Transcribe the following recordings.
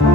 من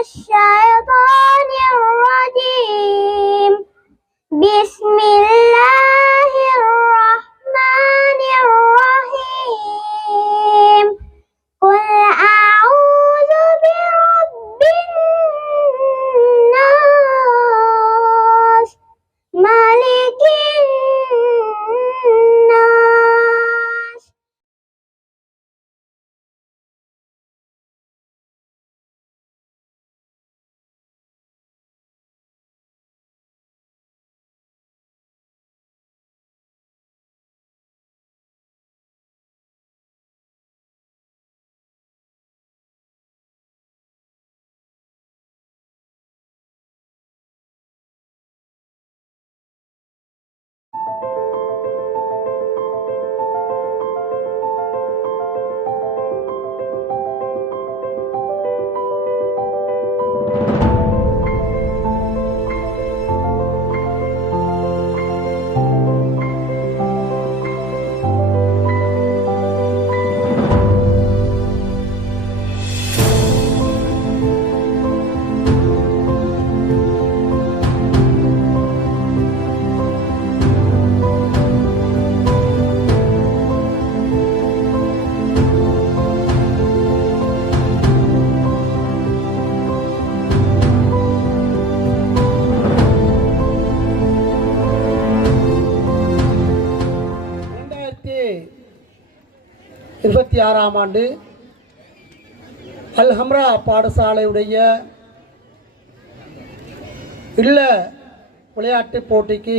الشيطان الرجيم بسم الله الرحمن الرحيم قل أعوذ برب الناس ملك الناس ஆண்டு அல் ஹம்ரா பாடசாலையுடைய இல்ல விளையாட்டுப் போட்டிக்கு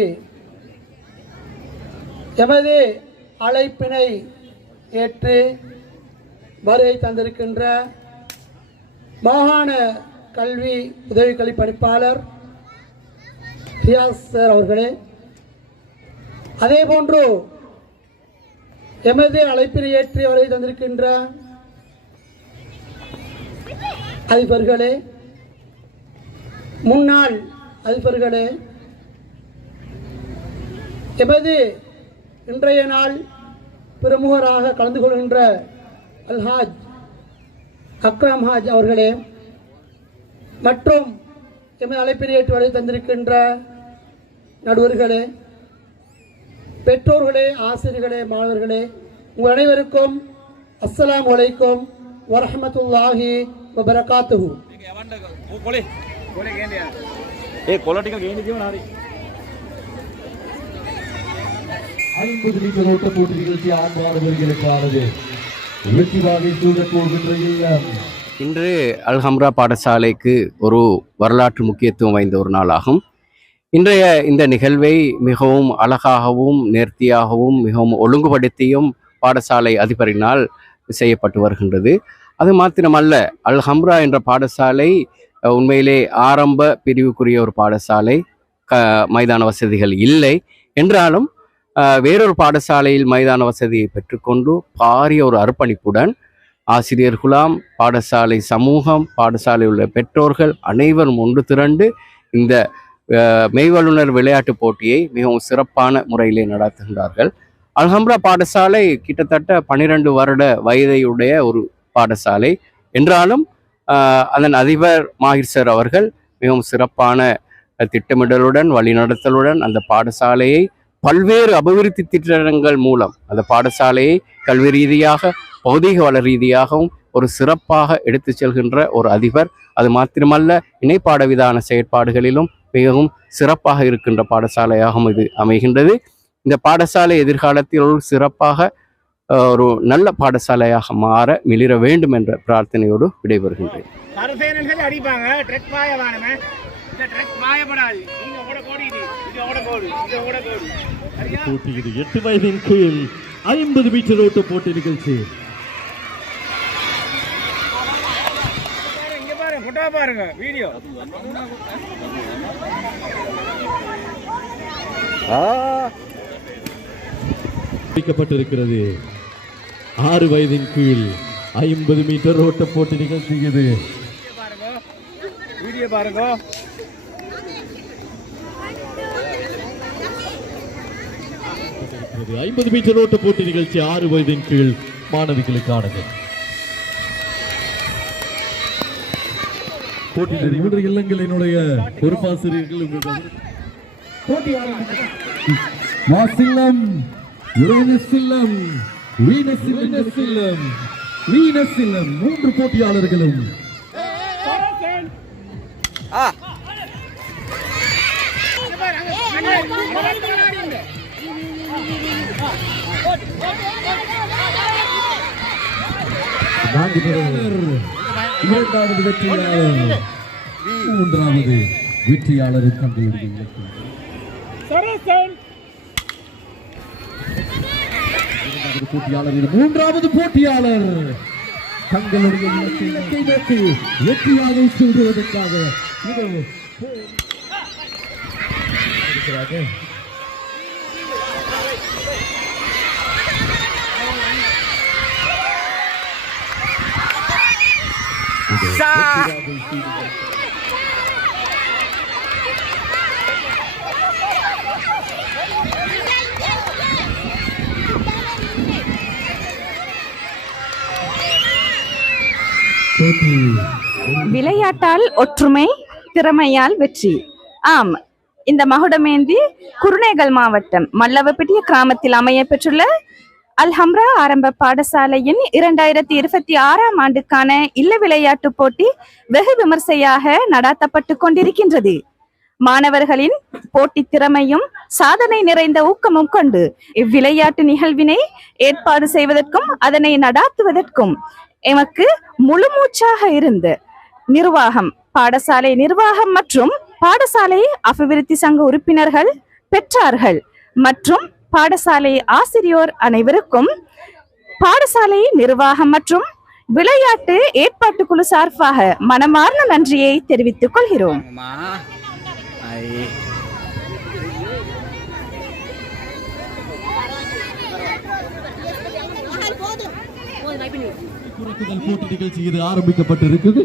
எமது அழைப்பினை ஏற்று வருகை தந்திருக்கின்ற மாகாண கல்வி உதவிக்கல்வி பணிப்பாளர் ரியாஸ் சார் அவர்களே, அதேபோன்று எமது அழைப்பினை ஏற்றி வருகை தந்திருக்கின்ற அதிபர்களே, முன்னாள் அதிபர்களே, எமது இன்றைய நாள் பிரமுகராக கலந்து கொள்கின்ற அல்ஹாஜ் அக்ரம் ஹாஜ் அவர்களே, மற்றும் எமது அழைப்பினை ஏற்று வருகை தந்திருக்கின்ற நடுவர்களே, பெற்றோர்களே, ஆசிரியர்களே, மாணவர்களே, உங்கள் அனைவருக்கும் அஸ்ஸலாமு அலைக்கும் வரஹ்மத்துல்லாஹி வபரகாத்துஹு. இன்று அல் ஹம்ரா பாடசாலைக்கு ஒரு வரலாற்று முக்கியத்துவம் வாய்ந்த ஒரு நாளாகும். இன்றைய இந்த நிகழ்வை மிகவும் அழகாகவும் நேர்த்தியாகவும் மிகவும் ஒழுங்குபடுத்தியும் பாடசாலை அதிபரினால் செய்யப்பட்டு வருகின்றது. அது மாத்திரமல்ல, அல் ஹம்ரா என்ற பாடசாலை உண்மையிலே ஆரம்ப பிரிவுக்குரிய ஒரு பாடசாலை. மைதான வசதிகள் இல்லை என்றாலும் வேறொரு பாடசாலையில் மைதான வசதியை பெற்றுக்கொண்டு பாரிய ஒரு அர்ப்பணிப்புடன் ஆசிரியர்களாம், பாடசாலை சமூகம், பாடசாலையில் உள்ள பெற்றோர்கள் அனைவரும் ஒன்று திரண்டு இந்த மெய்வல்லுநர் விளையாட்டு போட்டியை மிகவும் சிறப்பான முறையிலே நடத்துகின்றார்கள். அல் ஹம்ரா பாடசாலை கிட்டத்தட்ட 12 வருட வயதையுடைய ஒரு பாடசாலை என்றாலும் அதன் அதிபர் மாஹிர் சார் அவர்கள் மிகவும் சிறப்பான திட்டமிடலுடன் வழிநடத்தலுடன் அந்த பாடசாலையை பல்வேறு அபிவிருத்தி திட்டங்கள் மூலம் அந்த பாடசாலையை கல்வி ரீதியாக பௌதீக வள ரீதியாகவும் ஒரு சிறப்பாக எடுத்து செல்கின்ற ஒரு அதிபர். அது மாத்திரமல்ல, இணைப்பாட விதான செயற்பாடுகளிலும் மிகவும் சிறப்பாக இருக்கின்ற பாடசாலையாகவும் இது அமைகின்றது. இந்த பாடசாலை எதிர்காலத்தில் ஒரு சிறப்பாக ஒரு நல்ல பாடசாலையாக மாற மிளிர வேண்டும் என்ற பிரார்த்தனையோடு விடைபெறுகின்றேன். போட்டி இது 8 வயதின் கீழ் 50 மீட்டர் ஓட்ட போட்டி நிகழ்ச்சி. பாருங்க வீடியோ வைக்கப்பட்டிருக்கிறது. 6 வயதின் கீழ் 50 மீட்டர் ஓட்ட போட்டி நிகழ்ச்சி இது. வீடியோ பாருங்க. 50 மீட்டர் ஓட்ட போட்டி நிகழ்ச்சி 6 வயதின் கீழ் மாணவிகளுக்கானது. போட்டியில் 3 இல்லங்களினுடைய பொறுப்பாசிரியர்கள் மூன்று போட்டியாளர்களும் இரண்டாவது வெற்றியாளர், மூன்றாவது வெற்றியாளரும் தங்களுடைய இலக்கு. போட்டியாளர் மூன்றாவது போட்டியாளர் தங்களுடைய இலக்கை நோக்கி வெற்றியாக செல்வதற்காக விளையாட்டால் ஒற்றுமை, திறமையால் வெற்றி. ஆம், இந்த மகுடமேந்தி குருநேகல் மாவட்டம் மல்லவப்பிட்டிய கிராமத்தில் அமைய பெற்றுள்ள அல்ஹம்ரா ஆரம்ப பாடசாலையின் 2026ஆம் ஆண்டுக்கான இல்ல விளையாட்டு போட்டி வெகு விமர்சையாக நடாத்தப்பட்டு கொண்டிருக்கின்றது. மாணவர்களின் போட்டி திறமையும் சாதனை நிறைந்த ஊக்கமும் கொண்டு இவ்விளையாட்டு நிகழ்வினை ஏற்பாடு செய்வதற்கும் அதனை நடாத்துவதற்கும் எமக்கு முழுமூச்சாக இருந்த நிர்வாகம், பாடசாலை நிர்வாகம் மற்றும் பாடசாலை அபிவிருத்தி சங்க உறுப்பினர்கள், பெற்றார்கள் மற்றும் பாடசாலை ஆசிரியோர் அனைவருக்கும் பாடசாலை நிர்வாகம் மற்றும் விளையாட்டு ஏற்பாட்டு குழு சார்பாக மனமார்ந்த நன்றியை தெரிவித்துக் கொள்கிறோம். போட்டி நிகழ்ச்சி இது ஆரம்பிக்கப்பட்டிருக்குது.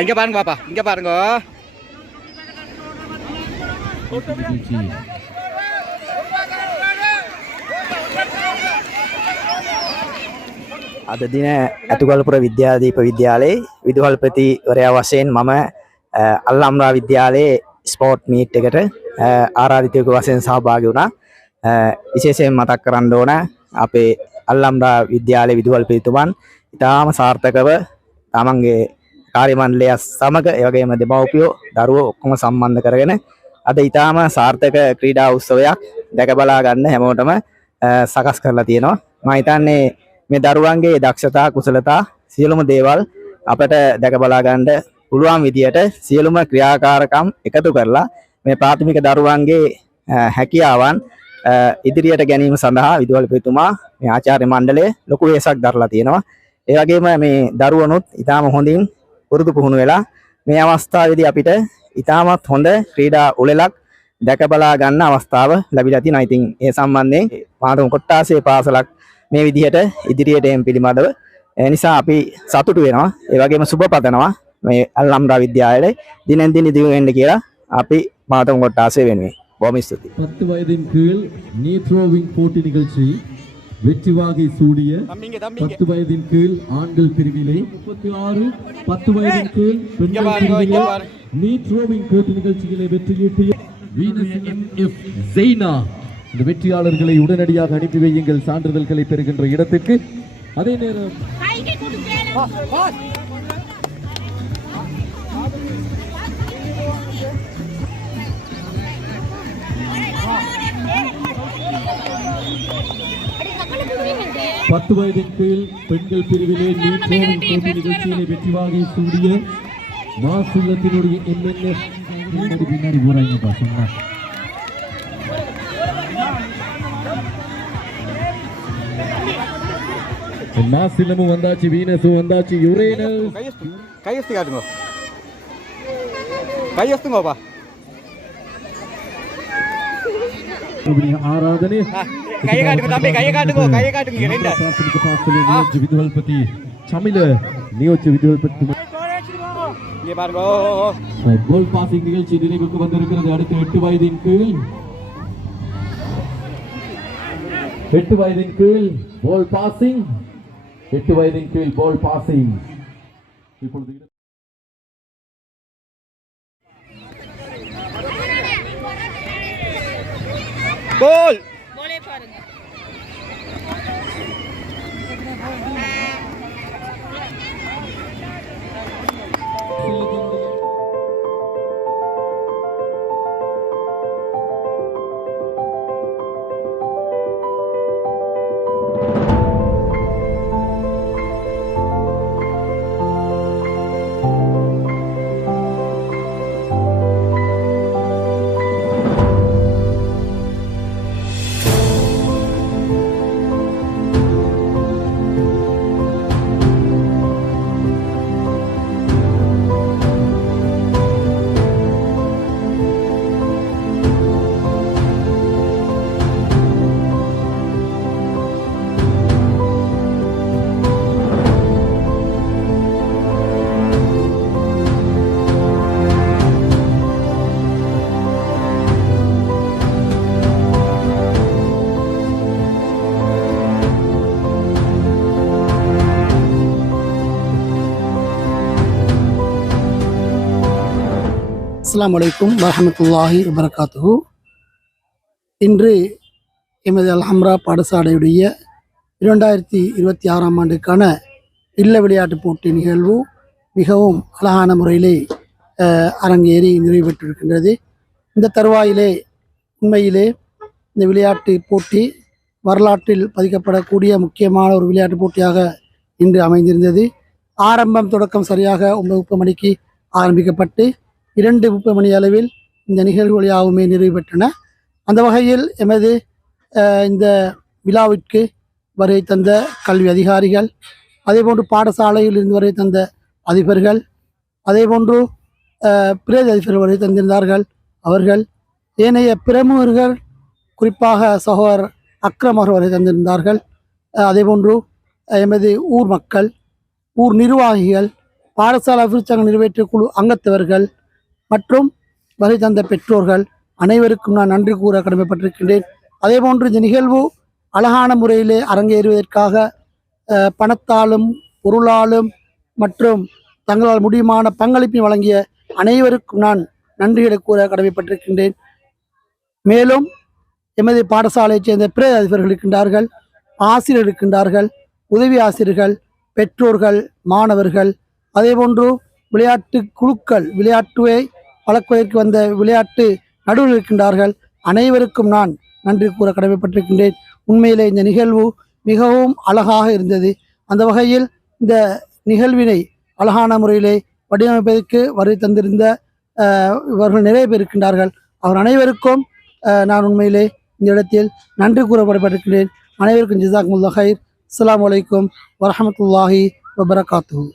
இங்க பாருங்க பாப்பா, இங்க பாருங்க. අද දින ඇතුගල්පුර විද්‍යාදීප විද්‍යාලයේ විදුහල්පතිවරයා වශයෙන් මම අල්හම්රා විද්‍යාලයේ ස්පෝර්ට් මීට් එකට ආරාධිතයෙකු වශයෙන් සහභාගී වුණා. විශේෂයෙන් මතක් කරන්න ඕන අපේ අල්හම්රා විද්‍යාලයේ විදුහල්පතිතුමන් ඉතාම සාර්ථකව තමන්ගේ කාර්ය මණ්ඩලය සමග ඒ වගේම දෙමව්පියෝ දරුවෝ ඔක්කොම සම්බන්ධ කරගෙන අද ඉතාම සාර්ථක ක්‍රීඩා උත්සවයක් දැක බලා ගන්න හැමෝටම සකස් කරලා තියෙනවා. මම හිතන්නේ මේ දරුවන්ගේ දක්ෂතා කුසලතා සියලුම දේවල් අපට දැක බලා ගන්න පුළුවන් විදියට සියලුම ක්‍රියාකාරකම් එකතු කරලා මේ ප්‍රාථමික දරුවන්ගේ හැකියාවන් ඉදිරියට ගැනීම සඳහා විදුහල්පතිතුමා මේ ආචාර්ය මණ්ඩලය ලොකු වෙහෙසක් දරලා තියෙනවා. ඒ වගේම මේ දරුවනුත් ඉතාම හොඳින් පුරුදු පුහුණු වෙලා මේ අවස්ථාවේදී අපිට ඉතාමත් හොඳ ක්‍රීඩා උළෙලක් දැක බලා ගන්න අවස්ථාව ලැබිලා තියෙනවා. ඉතින් ඒ සම්බන්ධයෙන් මාතෘ කොට්ටාසේ පාසලක් මේ විදිහට ඉදිරියට එම් පිළිබඳව නිසා අපි සතුටු වෙනවා. ඒ වගේම සුබ පතනවා මේ අල්හම්රා විද්‍යාලයේ දිනෙන් දින දියුණු වෙන්න කියලා අපි මාතෘ කොට්ටාසේ වෙනුවෙන්. බොහොම ස්තුතියි. 10 வயதின் கீழ் நீ த்ரோவிங் போட்டி நிகழ்ச்சி வெற்றி வாகை சூடிய 10 வயதின் கீழ் ஆண்கள் பிரிவிலே 36 10 வயதின் கீழ் பெண்கள் பிரிவிலே நீ த்ரோவிங் போட்டி நிகழ்ச்சியிலே வெற்றியீட்டிய வீனஸ் எம்எஃப் ஜெய்னா இந்த வெற்றியாளர்களை உடனடியாக அனுப்பி வையுங்கள் சான்றிதழ்களை பெறுகின்ற இடத்திற்கு. அதே நேரம் பத்து வயதின் கீழ் பெண்கள் பிரிவிலே நீட் த்ரோவிங் போட்டி நிகழ்ச்சியிலே வெற்றி வாகை சூடிய மாசுள்ளத்தினுடைய எம்என்எஃப் பின்னாடி போறாங்கப்பா சொன்னா மாசிலமும் வந்தாச்சு, வீனஸும் வந்தாச்சு, யுரேனஸ் கையெழுத்து காட்டுங்க, கையெழுத்துங்கப்பா. ஆராதனை கையை காட்டுங்க தம்பி, கையை காட்டுங்க, கையை காட்டுங்க. ரெண்டு ಪ್ರಾಥಮಿಕ ಪಾಸಲೆ ನಿಯೋಜ್ಯ ವಿದ್ಯಾಲ್ಪತಿ ಚಮಿಲ ನಿಯೋಜ್ಯ ವಿದ್ಯಾಲ್ಪತಿ இங்க பாருங்க. கோல் பாசிங் நிகழ்ச்சி நிறைவுக்கு வந்திருக்கிறது. அடுத்து 8 வயதின் கீழ் 8 வயதின் கீழ் பால் பாசிங் 8 வயதின் கீழ் பால் பாசிங் இப்பொழுது கோல் கோலே பாருங்க. அஸ்ஸலாமு அலைக்கும் வரஹ்மத்துல்லாஹி வபரகாத்துஹு. இன்று எமது அல்ஹம்ரா பாடசாலையுடைய 2026ஆம் ஆண்டுக்கான இல்ல விளையாட்டுப் போட்டி நிகழ்வு மிகவும் அழகான முறையிலே அரங்கேறி நிறைவு பெற்றிருக்கின்றது. இந்த தருவாயிலே உண்மையிலே இந்த விளையாட்டு போட்டி வரலாற்றில் பதிக்கப்படக்கூடிய முக்கியமான ஒரு விளையாட்டுப் போட்டியாக இன்று அமைந்திருந்தது. ஆரம்பம் தொடக்கம் சரியாக 9:30 மணிக்கு ஆரம்பிக்கப்பட்டு 2:30 மணி அளவில் இந்த நிகழ்வுகள் யாவுமே நிறைவு பெற்றன. அந்த வகையில் எமது இந்த விழாவிற்கு வருகை தந்த கல்வி அதிகாரிகள், அதேபோன்று பாடசாலையில் இருந்து வருகை தந்த அதிபர்கள், அதேபோன்று பிரதி அதிபர்கள் வருகை தந்திருந்தார்கள். அவர்கள் ஏனைய பிரமுகர்கள், குறிப்பாக சகோதரர் அக்ரம் அவர்கள் வருகை தந்திருந்தார்கள். அதேபோன்று எமது ஊர் மக்கள், ஊர் நிர்வாகிகள், பாடசாலை அபிவிருத்தி சங்க நிறைவேற்று குழு அங்கத்தவர்கள் மற்றும் வருகை தந்த பெற்றோர்கள் அனைவருக்கும் நான் நன்றி கூற கடமைப்பட்டிருக்கின்றேன். அதேபோன்று இந்த நிகழ்வு அழகான முறையிலே அரங்கேறுவதற்காக பணத்தாலும் பொருளாலும் மற்றும் தங்களால் முடியுமான பங்களிப்பை வழங்கிய அனைவருக்கும் நான் நன்றிகளை கூற கடமைப்பட்டிருக்கின்றேன். மேலும் எமது பாடசாலையைச் சேர்ந்த பிற அதிபர்கள் இருக்கின்றார்கள், ஆசிரியர் இருக்கின்றார்கள், உதவி ஆசிரியர்கள், பெற்றோர்கள், மாணவர்கள், அதேபோன்று விளையாட்டு குழுக்கள், விளையாட்டுவை வழக்குவதற்கு வந்த விளையாட்டு நடுவில் இருக்கின்றார்கள். அனைவருக்கும் நான் நன்றி கூற கடமைப்பட்டிருக்கின்றேன். உண்மையிலே இந்த நிகழ்வு மிகவும் அழகாக இருந்தது. அந்த வகையில் இந்த நிகழ்வினை அழகான முறையிலே வடிவமைப்பதற்கு வருகை தந்திருந்த இவர்கள் நிறைய பேர் இருக்கின்றார்கள். அவர் அனைவருக்கும் நான் உண்மையிலே இந்த இடத்தில் நன்றி கூறப்பட்டிருக்கிறேன். அனைவருக்கும் ஜஸாக்குமுல்லாஹ் ஹைர். அஸ்ஸலாமு அலைக்கும் வரஹ்மத்துல்லாஹி வபரகாத்துஹு.